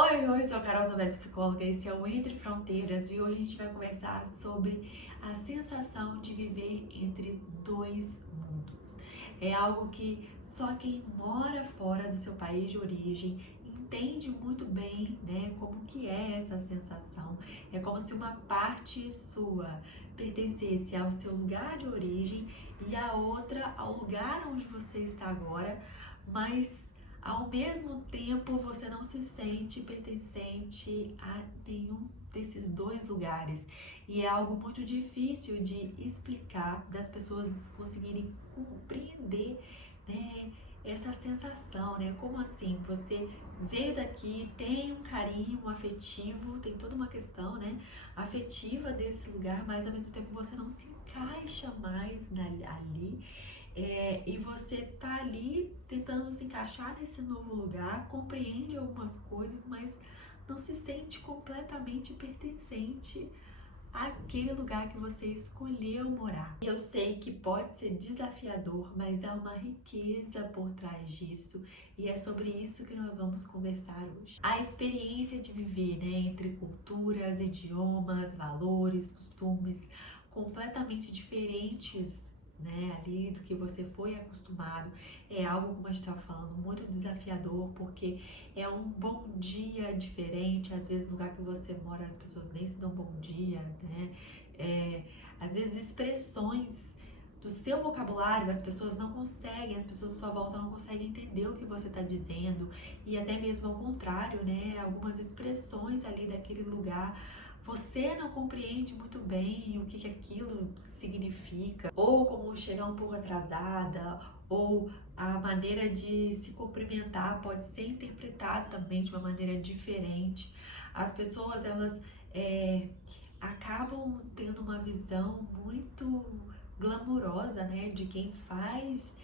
Oi, sou a Carol Zabel, psicóloga, esse é o Entre Fronteiras e hoje a gente vai conversar sobre a sensação de viver entre dois mundos. É algo que só quem mora fora do seu país de origem entende muito bem, né, como que é essa sensação. É como se uma parte sua pertencesse ao seu lugar de origem e a outra ao lugar onde você está agora, mas ao mesmo tempo você não se sente pertencente a nenhum desses dois lugares. E é algo muito difícil de explicar, das pessoas conseguirem compreender, né, essa sensação, né? Como assim? Você veio daqui, tem um carinho, um afetivo, tem toda uma questão, né, afetiva desse lugar, mas ao mesmo tempo você não se encaixa mais ali. E você tá ali tentando se encaixar nesse novo lugar, compreende algumas coisas, mas não se sente completamente pertencente àquele lugar que você escolheu morar. Eu sei que pode ser desafiador, mas há uma riqueza por trás disso e é sobre isso que nós vamos conversar hoje. A experiência de viver, né, entre culturas, idiomas, valores, costumes completamente diferentes, né, ali do que você foi acostumado, é algo, como a gente estava falando, muito desafiador, porque é um bom dia diferente. Às vezes no lugar que você mora as pessoas nem se dão bom dia, né? Às vezes expressões do seu vocabulário as pessoas não conseguem, as pessoas à sua volta não conseguem entender o que você está dizendo, e até mesmo ao contrário, né? Algumas expressões ali daquele lugar você não compreende muito bem o que aquilo significa, ou como chegar um pouco atrasada, ou a maneira de se cumprimentar pode ser interpretada também de uma maneira diferente. As pessoas, elas acabam tendo uma visão muito glamurosa, né, de quem faz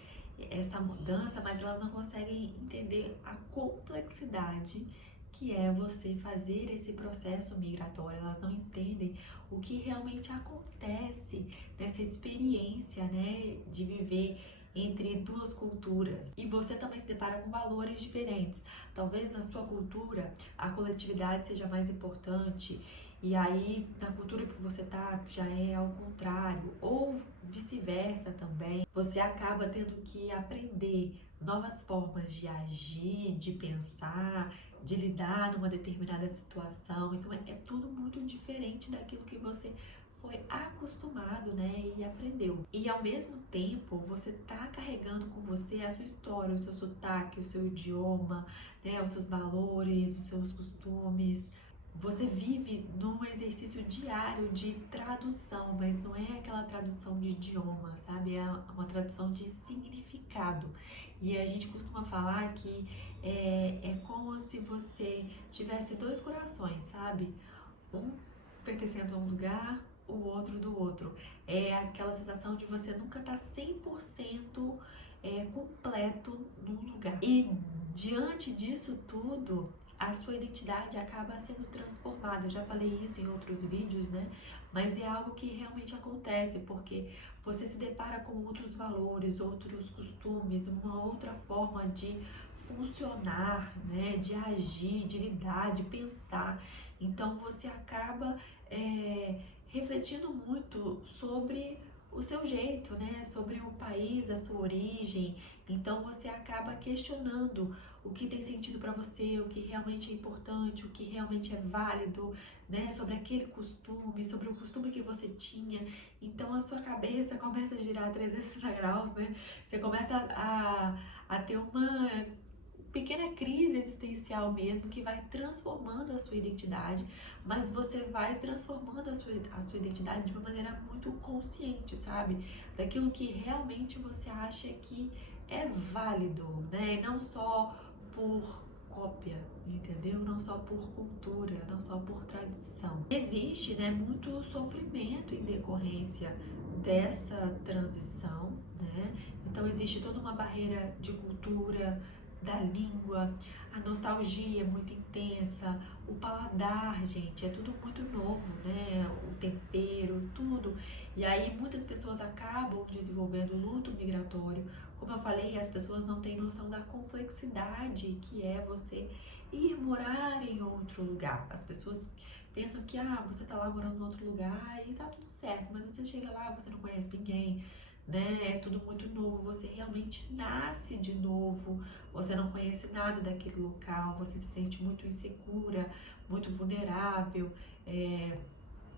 essa mudança, mas elas não conseguem entender a complexidade que é você fazer esse processo migratório. Elas não entendem o que realmente acontece nessa experiência, né, de viver entre duas culturas. E você também se depara com valores diferentes. Talvez na sua cultura a coletividade seja mais importante, e aí na cultura que você tá já é ao contrário, ou vice-versa também. Você acaba tendo que aprender novas formas de agir, de pensar, de lidar numa determinada situação. Então é tudo muito diferente daquilo que você foi acostumado, né, e aprendeu. E ao mesmo tempo, você tá carregando com você a sua história, o seu sotaque, o seu idioma, né, os seus valores, os seus costumes. Você vive num exercício diário de tradução, mas não é aquela tradução de idioma, sabe? É uma tradução de significado. E a gente costuma falar que é como se você tivesse dois corações, sabe? Um pertencendo a um lugar, o outro do outro. É aquela sensação de você nunca estar 100% completo num lugar. E diante disso tudo, a sua identidade acaba sendo transformada. Eu já falei isso em outros vídeos, né? Mas é algo que realmente acontece, porque você se depara com outros valores, outros costumes, uma outra forma de funcionar, né? De agir, de lidar, de pensar. Então você acaba refletindo muito sobre o seu jeito, né? Sobre o país, a sua origem. Então você acaba questionando o que tem sentido para você, o que realmente é importante, o que realmente é válido, né? Sobre aquele costume, sobre o costume que você tinha. Então a sua cabeça começa a girar 360 graus, né? Você começa a ter uma pequena crise existencial mesmo, que vai transformando a sua identidade, mas você vai transformando a sua identidade de uma maneira muito consciente, sabe? Daquilo que realmente você acha que é válido, né? E não só por cópia, entendeu? Não só por cultura, não só por tradição. Existe, né, muito sofrimento em decorrência dessa transição, né? Então existe toda uma barreira de cultura, da língua, a nostalgia é muito intensa, o paladar, gente, é tudo muito novo, né? O tempero, tudo. E aí muitas pessoas acabam desenvolvendo luto migratório. Como eu falei, as pessoas não têm noção da complexidade que é você ir morar em outro lugar. As pessoas pensam que você tá lá morando em outro lugar e tá tudo certo, mas você chega lá, você não conhece ninguém, né? É tudo muito novo, você realmente nasce de novo, você não conhece nada daquele local, você se sente muito insegura, muito vulnerável,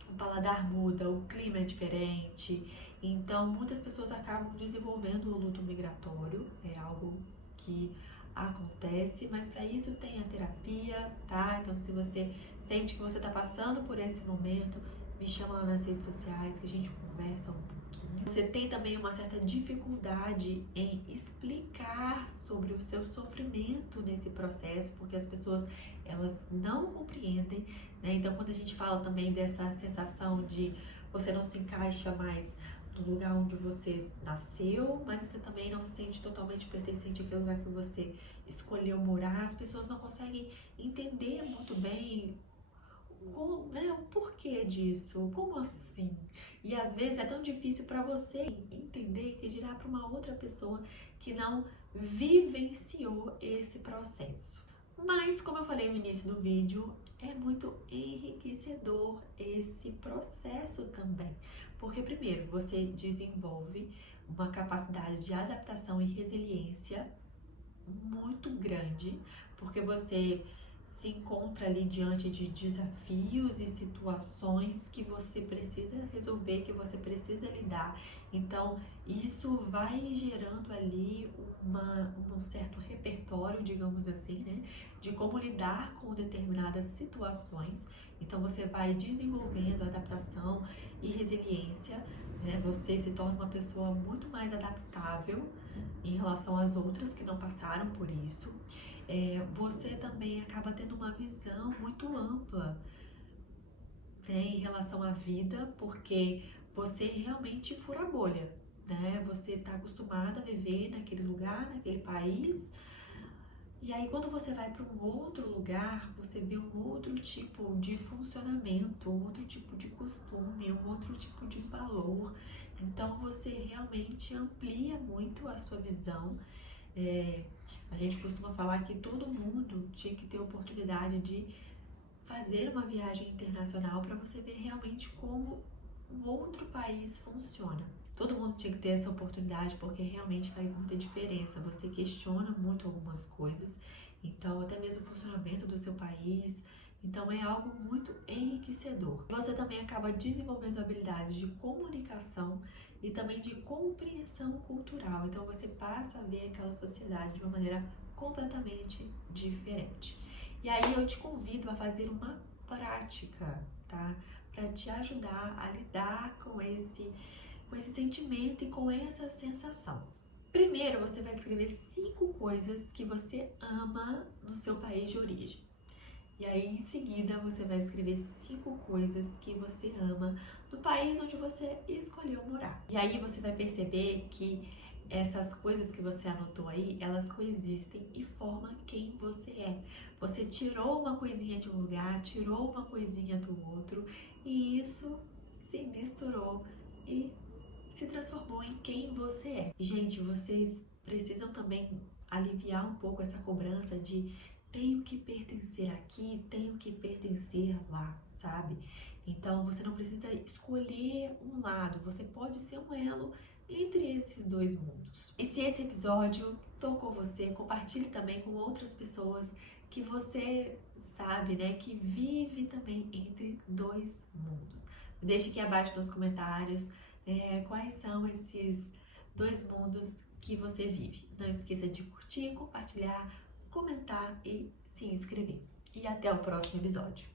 o paladar muda, o clima é diferente. Então, muitas pessoas acabam desenvolvendo o luto migratório, é algo que acontece, mas para isso tem a terapia, tá? Então, se você sente que você está passando por esse momento, me chama lá nas redes sociais que a gente conversa um pouquinho. Você tem também uma certa dificuldade em explicar sobre o seu sofrimento nesse processo, porque as pessoas elas não compreendem, né? Então, quando a gente fala também dessa sensação de você não se encaixa mais no lugar onde você nasceu, mas você também não se sente totalmente pertencente àquele lugar que você escolheu morar, as pessoas não conseguem entender muito bem o porquê disso, como assim? E às vezes é tão difícil para você entender que dirá para uma outra pessoa que não vivenciou esse processo. Mas, como eu falei no início do vídeo, é muito enriquecedor esse processo também. Porque, primeiro, você desenvolve uma capacidade de adaptação e resiliência muito grande, porque você se encontra ali diante de desafios e situações que você precisa resolver, que você precisa lidar. Então, isso vai gerando ali um certo repertório, digamos assim, né, de como lidar com determinadas situações. Então, você vai desenvolvendo adaptação e resiliência, né? Você se torna uma pessoa muito mais adaptável em relação às outras que não passaram por isso. Você também acaba tendo uma visão muito ampla, né, em relação à vida, porque você realmente fura a bolha, né? Você está acostumada a viver naquele lugar, naquele país, e aí quando você vai para um outro lugar, você vê um outro tipo de funcionamento, um outro tipo de costume, um outro tipo de valor. Então você realmente amplia muito a sua visão. A gente costuma falar que todo mundo tinha que ter a oportunidade de fazer uma viagem internacional para você ver realmente como um outro país funciona. Todo mundo tinha que ter essa oportunidade porque realmente faz muita diferença. Você questiona muito algumas coisas, então até mesmo o funcionamento do seu país. Então é algo muito enriquecedor. Você também acaba desenvolvendo habilidades de comunicação e também de compreensão cultural. Então você passa a ver aquela sociedade de uma maneira completamente diferente. E aí eu te convido a fazer uma prática, tá? Para te ajudar a lidar com esse sentimento e com essa sensação. Primeiro, você vai escrever 5 coisas que você ama no seu país de origem. E aí, em seguida, você vai escrever 5 coisas que você ama no país onde você escolheu morar. E aí você vai perceber que essas coisas que você anotou aí, elas coexistem e formam quem você é. Você tirou uma coisinha de um lugar, tirou uma coisinha do outro, e isso se misturou e se transformou em quem você é. Gente, vocês precisam também aliviar um pouco essa cobrança de tenho que pertencer aqui, tenho que pertencer lá, sabe? Então você não precisa escolher um lado, você pode ser um elo entre esses dois mundos. E se esse episódio tocou você, compartilhe também com outras pessoas que você sabe, né, que vive também entre dois mundos. Deixe aqui abaixo nos comentários quais são esses dois mundos que você vive. Não esqueça de curtir, compartilhar, comentar e se inscrever. E até o próximo episódio.